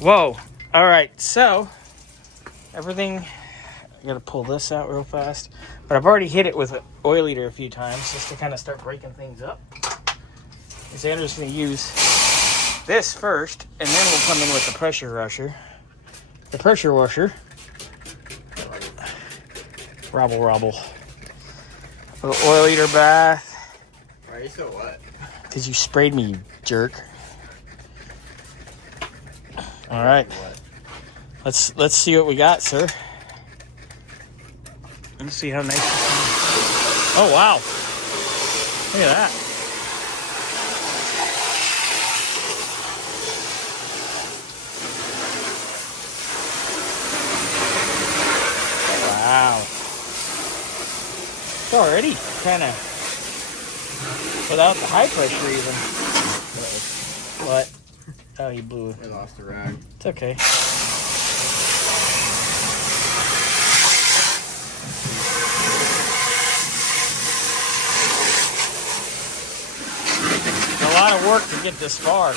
Whoa. All right, so everything, I gotta pull this out real fast, but I've already hit it with an oil eater a few times just to kind of start breaking things up. Xander's gonna use this first, and then we'll come in with the pressure washer. The pressure washer. Robble. A little oil eater bath. Why are you so wet? Because you sprayed me, you jerk. All right. Let's see what we got, sir. Let's see how nice this is. Oh, wow. Look at that. Wow. It's already kind of without the high pressure even. What? Oh, you blew it. I lost a rag. It's okay. It's a lot of work to get this far.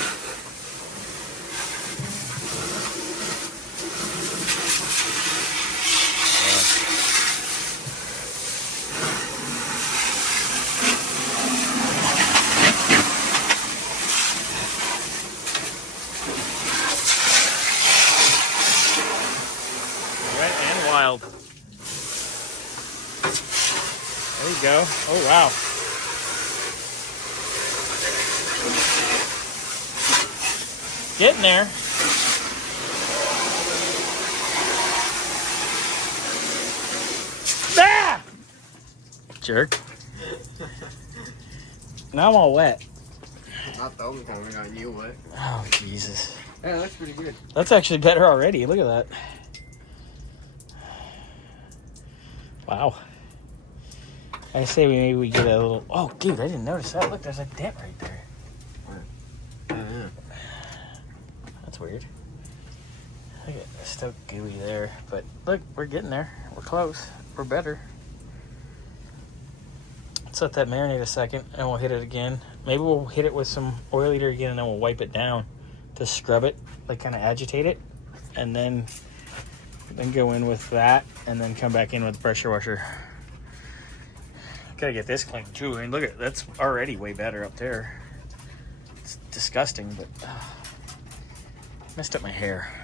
Wild. There you go. Oh, wow. Getting there. Ah! Jerk. Now I'm all wet. Not the only time we got you wet. Oh, Jesus. Yeah, that's pretty good. That's actually better already. Look at that. Wow. I say maybe we get a little... Oh, dude, I didn't notice that. Look, there's a dent right there. Yeah. That's weird. Look at it's still gooey there. But look, we're getting there. We're close. We're better. Let's let that marinate a second, and we'll hit it again. Maybe we'll hit it with some oil eater again, and then we'll wipe it down to scrub it, like kind of agitate it, and then go in with that, and then come back in with the pressure washer. Gotta get this clean too. I mean, look at that's already way better up there. It's disgusting, but messed up my hair.